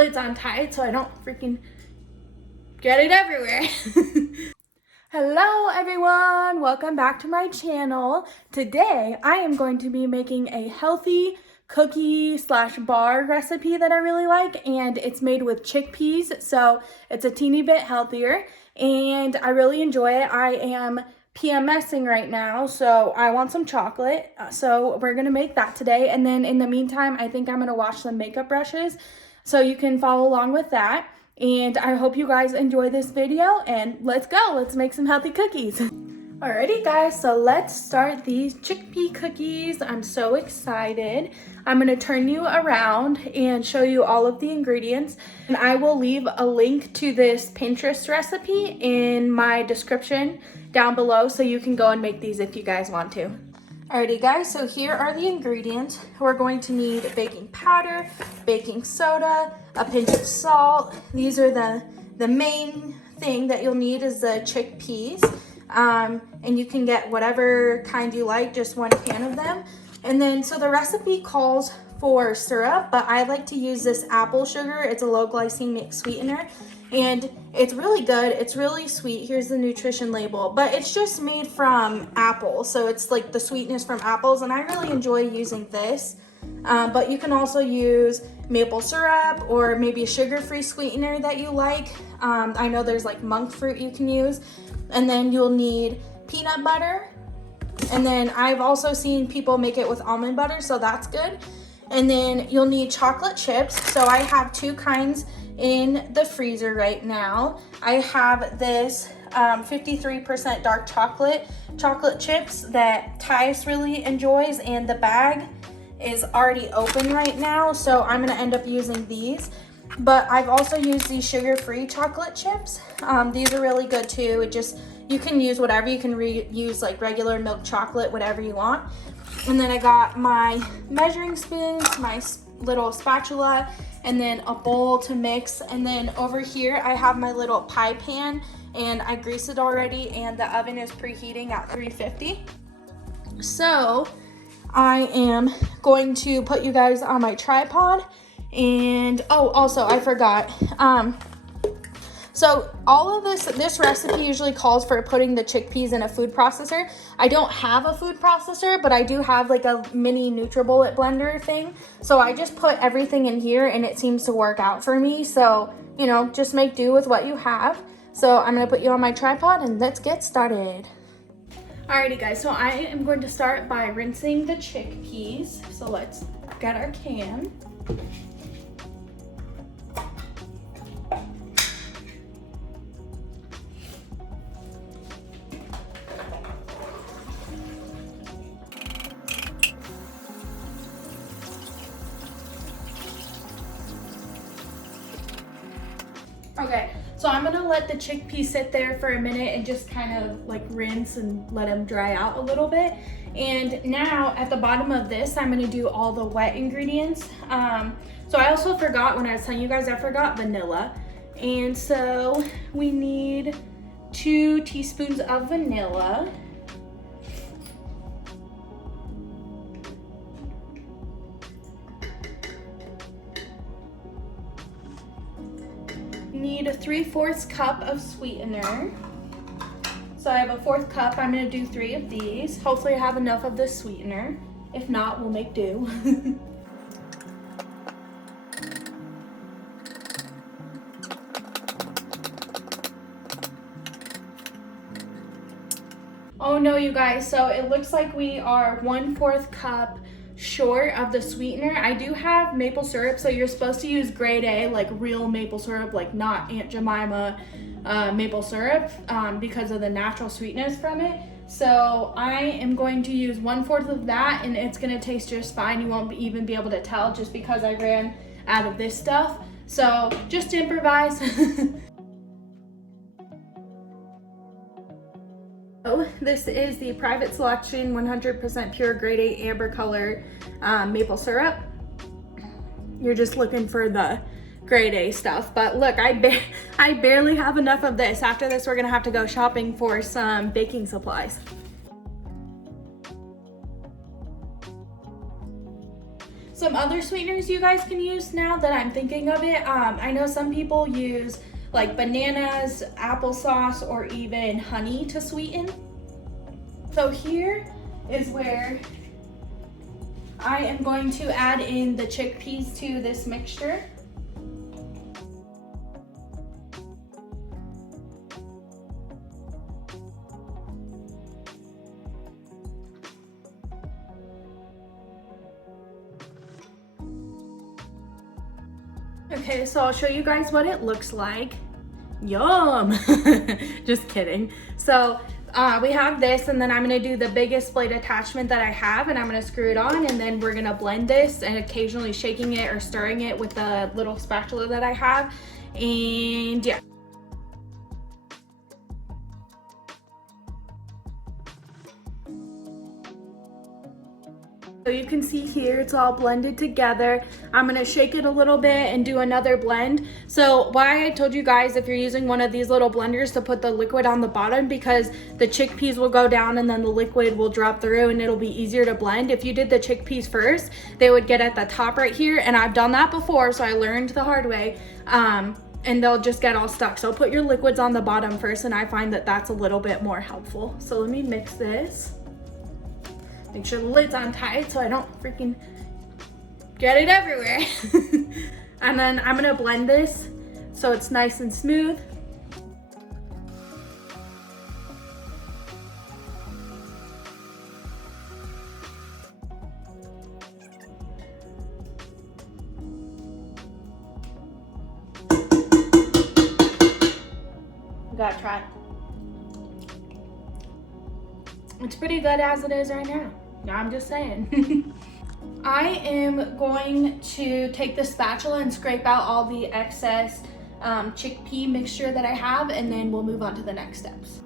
It's untied so I don't freaking get it everywhere. Hello everyone, welcome back to my channel. Today I am going to be making a healthy cookie slash bar recipe that I really like, and it's made with chickpeas, so it's a teeny bit healthier and I really enjoy it. I am PMSing right now, so I want some chocolate, so we're gonna make that today. And then in the meantime, I think I'm gonna wash some makeup brushes so you can follow along with that. And I hope you guys enjoy this video, and let's go. Let's make some healthy cookies. Alrighty guys, so let's start these chickpea cookies. I'm so excited. I'm gonna turn you around and show you all of the ingredients. And I will leave a link to this Pinterest recipe in my description down below so you can go and make these if you guys want to. Alrighty guys, so here are the ingredients. We're going to need baking powder, baking soda, a pinch of salt. These are the main thing that you'll need is the chickpeas. And you can get whatever kind you like, just 1 can of them. And then, so the recipe calls for syrup, but I like to use this apple sugar. It's a low glycemic sweetener. And it's really good. It's really sweet. Here's the nutrition label, but it's just made from apples. So it's like the sweetness from apples, and I really enjoy using this. But you can also use maple syrup or maybe a sugar-free sweetener that you like. I know there's like monk fruit you can use. And then you'll need peanut butter. And then I've also seen people make it with almond butter, so that's good. And then you'll need chocolate chips. So I have 2 kinds in the freezer right now. I have this 53% dark chocolate chips that Tyus really enjoys, and the bag is already open right now, so I'm gonna end up using these. But I've also used these sugar-free chocolate chips. These are really good too. You can use whatever. You can use like regular milk chocolate, whatever you want. And then I got my measuring spoons, my little spatula, and then a bowl to mix. And then over here I have my little pie pan, and I greased it already, and the oven is preheating at 350. So I am going to put you guys on my tripod. And oh, also I forgot, so all of this recipe usually calls for putting the chickpeas in a food processor. I don't have a food processor, but I do have like a mini NutriBullet blender thing. So I just put everything in here and it seems to work out for me. So, you know, just make do with what you have. So I'm gonna put you on my tripod and let's get started. Alrighty guys, so I am going to start by rinsing the chickpeas. So let's get our can. Okay, so I'm gonna let the chickpeas sit there for a minute and just kind of like rinse and let them dry out a little bit. And now at the bottom of this, I'm gonna do all the wet ingredients. So I also forgot when I was telling you guys, I forgot vanilla. And so we need 2 teaspoons of vanilla. Need a 3/4 cup of sweetener. So I have a 1/4 cup. I'm gonna do 3 of these. Hopefully I have enough of this sweetener. If not, we'll make do. Oh no, you guys, so it looks like we are 1/4 cup short of the sweetener. I do have maple syrup, so you're supposed to use grade A, like real maple syrup, like not Aunt Jemima maple syrup, because of the natural sweetness from it. So I am going to use 1/4 of that, and it's gonna taste just fine. You won't even be able to tell just because I ran out of this stuff. So just improvise. This is the Private Selection 100% pure grade A amber color maple syrup. You're just looking for the grade A stuff, but look, I barely have enough of this. After this, we're gonna have to go shopping for some baking supplies. Some other sweeteners you guys can use now that I'm thinking of it, I know some people use like bananas, applesauce, or even honey to sweeten. So here is where I am going to add in the chickpeas to this mixture. Okay, so I'll show you guys what it looks like. Yum! Just kidding. So we have this, and then I'm gonna do the biggest blade attachment that I have, and I'm gonna screw it on, and then we're gonna blend this and occasionally shaking it or stirring it with the little spatula that I have. And yeah. So you can see here it's all blended together. I'm gonna shake it a little bit and do another blend. So why I told you guys, if you're using one of these little blenders, to put the liquid on the bottom, because the chickpeas will go down and then the liquid will drop through and it'll be easier to blend. If you did the chickpeas first, they would get at the top right here, and I've done that before, so I learned the hard way. And they'll just get all stuck. So put your liquids on the bottom first, and I find that that's a little bit more helpful. So let me mix this. Make sure the lid's on tight so I don't freaking get it everywhere. And then I'm gonna blend this so it's nice and smooth. Gotta try it. It's pretty good as it is right now. I'm just saying. I am going to take the spatula and scrape out all the excess chickpea mixture that I have, and then we'll move on to the next steps.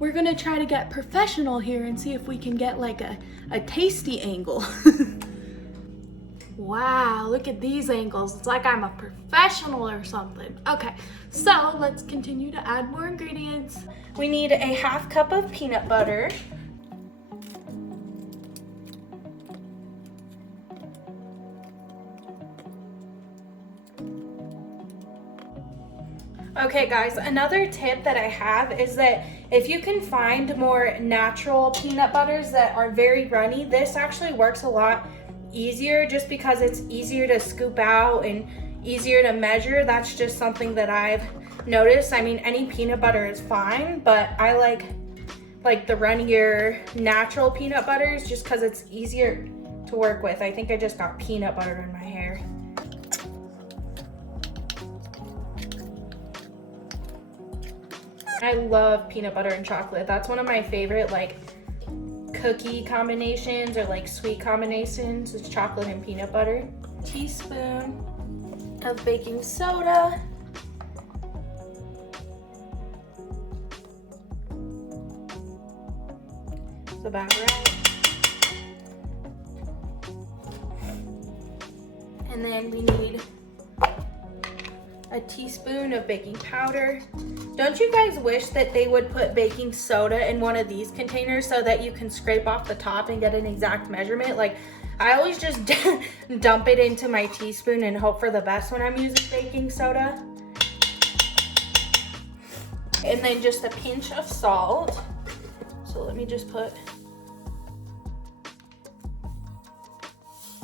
We're gonna try to get professional here and see if we can get like a tasty angle. Wow, look at these angles. It's like I'm a professional or something. Okay, so let's continue to add more ingredients. We need a 1/2 cup of peanut butter. Okay guys, another tip that I have is that if you can find more natural peanut butters that are very runny, this actually works a lot easier just because it's easier to scoop out and easier to measure. That's just something that I've noticed. I mean, any peanut butter is fine, but I like the runnier natural peanut butters just because it's easier to work with. I think I just got peanut butter in my hair. I love peanut butter and chocolate. That's one of my favorite like cookie combinations or like sweet combinations. It's chocolate and peanut butter. Teaspoon of baking soda. It's about right. And then we need a teaspoon of baking powder. Don't you guys wish that they would put baking soda in one of these containers so that you can scrape off the top and get an exact measurement? Like, I always just dump it into my teaspoon and hope for the best when I'm using baking soda. And then just a pinch of salt. So let me just put,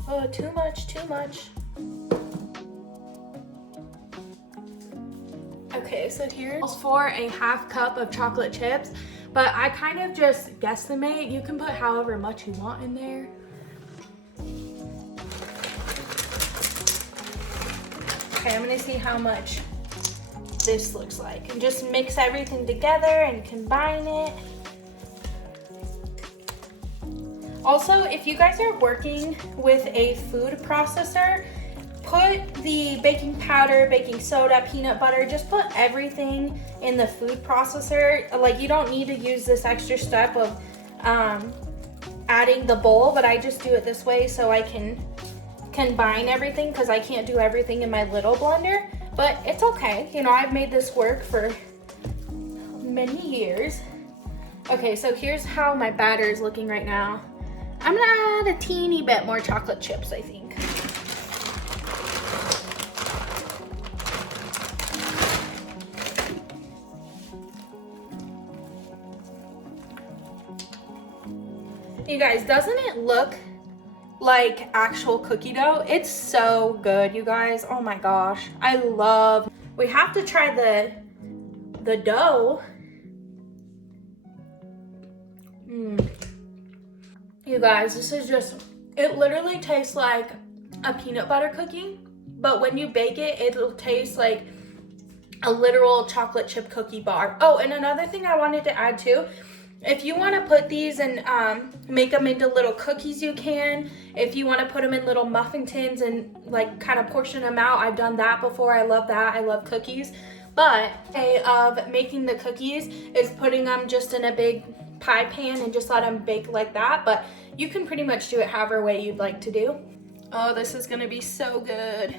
oh, too much. Okay, so here's for a 1/2 cup of chocolate chips, but I kind of just guesstimate. You can put however much you want in there. Okay, I'm gonna see how much this looks like and just mix everything together and combine it. Also, if you guys are working with a food processor, put the baking powder, baking soda, peanut butter, just put everything in the food processor. Like, you don't need to use this extra step of adding the bowl, but I just do it this way so I can combine everything because I can't do everything in my little blender. but it's okay. You know, I've made this work for many years. Okay, so here's how my batter is looking right now. I'm gonna add a teeny bit more chocolate chips, I think. You guys, doesn't it look like actual cookie dough? It's so good, you guys. Oh my gosh, I love. We have to try the dough. You guys, this is just, it literally tastes like a peanut butter cookie, but when you bake it, it'll taste like a literal chocolate chip cookie bar. Oh, and another thing I wanted to add too, if you want to put these and make them into little cookies, you can. If you want to put them in little muffin tins and like kind of portion them out, I've done that before. I love that. I love cookies. But a way of making the cookies is putting them just in a big pie pan and just let them bake like that. But you can pretty much do it however way you'd like to do. Oh, this is gonna be so good.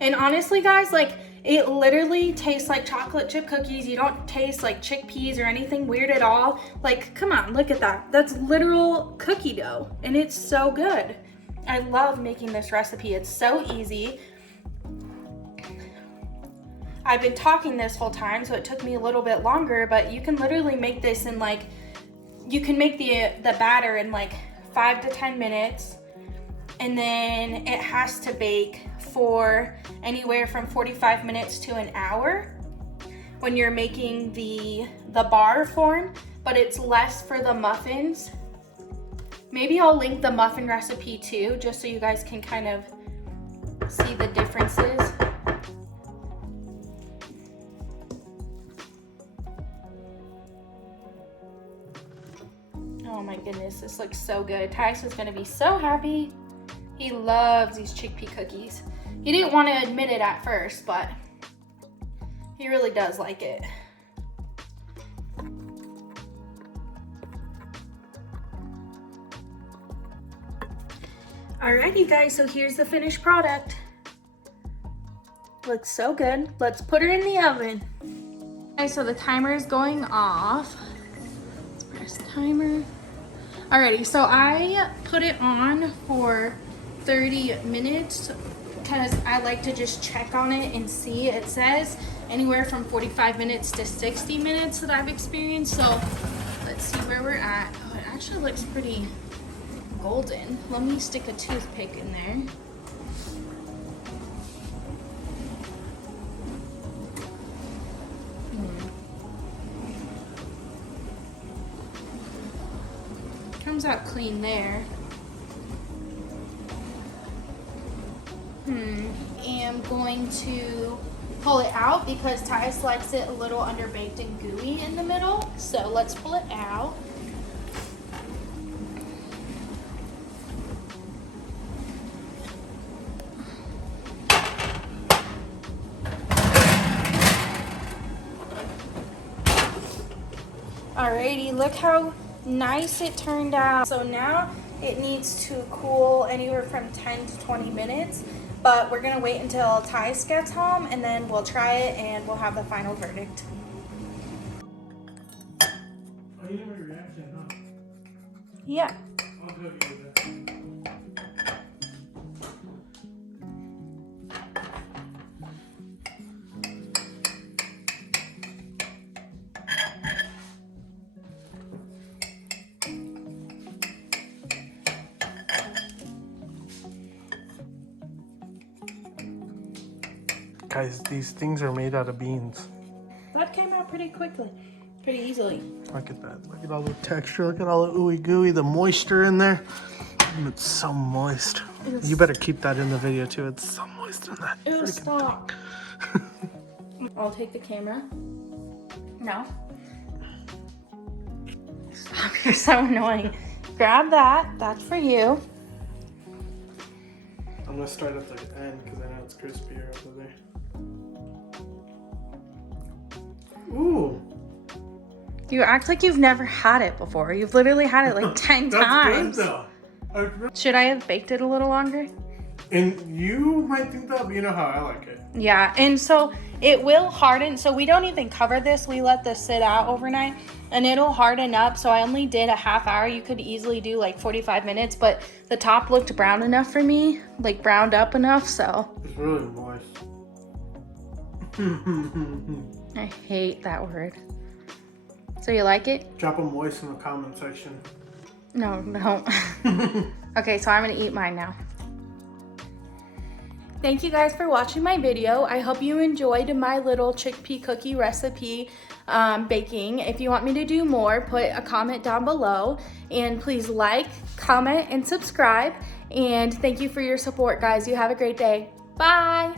And honestly, guys, like, it literally tastes like chocolate chip cookies. You don't taste like chickpeas or anything weird at all. Like, come on, look at that. That's literal cookie dough, and it's so good. I love making this recipe. It's so easy. I've been talking this whole time, so it took me a little bit longer, but you can literally make this in like, you can make the batter in like 5 to 10 minutes. And then it has to bake for anywhere from 45 minutes to an hour when you're making the bar form, but it's less for the muffins. Maybe I'll link the muffin recipe too, just so you guys can kind of see the differences. Oh my goodness, this looks so good. Tyus is gonna be so happy. He loves these chickpea cookies. He didn't want to admit it at first, but he really does like it. Alright, you guys, so here's the finished product. Looks so good. Let's put her in the oven. Okay, so the timer is going off. Let's press timer. Alrighty, so I put it on for 30 minutes because I like to just check on it and see. It says anywhere from 45 minutes to 60 minutes that I've experienced. So let's see where we're at. Oh, it actually looks pretty golden. Let me stick a toothpick in there. Comes out clean there. I'm going to pull it out because Tyus likes it a little underbaked and gooey in the middle. So let's pull it out. Alrighty, look how nice it turned out. So now it needs to cool anywhere from 10 to 20 minutes, but we're gonna wait until Tyus gets home and then we'll try it and we'll have the final verdict. Oh, you didn't make a reaction, huh? Yeah. I'll go get that. Guys, these things are made out of beans. That came out pretty quickly, pretty easily. Look at that. Look at all the texture. Look at all the ooey gooey, the moisture in there. It's so moist. You better keep that in the video too. It's so moist in that. Ew, stop. I'll take the camera. No. Stop, you're so annoying. Grab that. That's for you. I'm gonna start at the end because I know it's crispier over there. Ooh. You act like you've never had it before. You've literally had it like 10 times. That's good though. Should I have baked it a little longer? And you might think that, but you know how I like it. Yeah, and so it will harden. So we don't even cover this. We let this sit out overnight and it'll harden up. So I only did a half hour. You could easily do like 45 minutes, but the top looked brown enough for me, like browned up enough, so. It's really moist. I hate that word. So you like it? Drop a moist in the comment section. No, don't. Okay, so I'm gonna eat mine now. Thank you guys for watching my video. I hope you enjoyed my little chickpea cookie recipe baking. If you want me to do more, put a comment down below. And please like, comment, and subscribe. And thank you for your support, guys. You have a great day. Bye.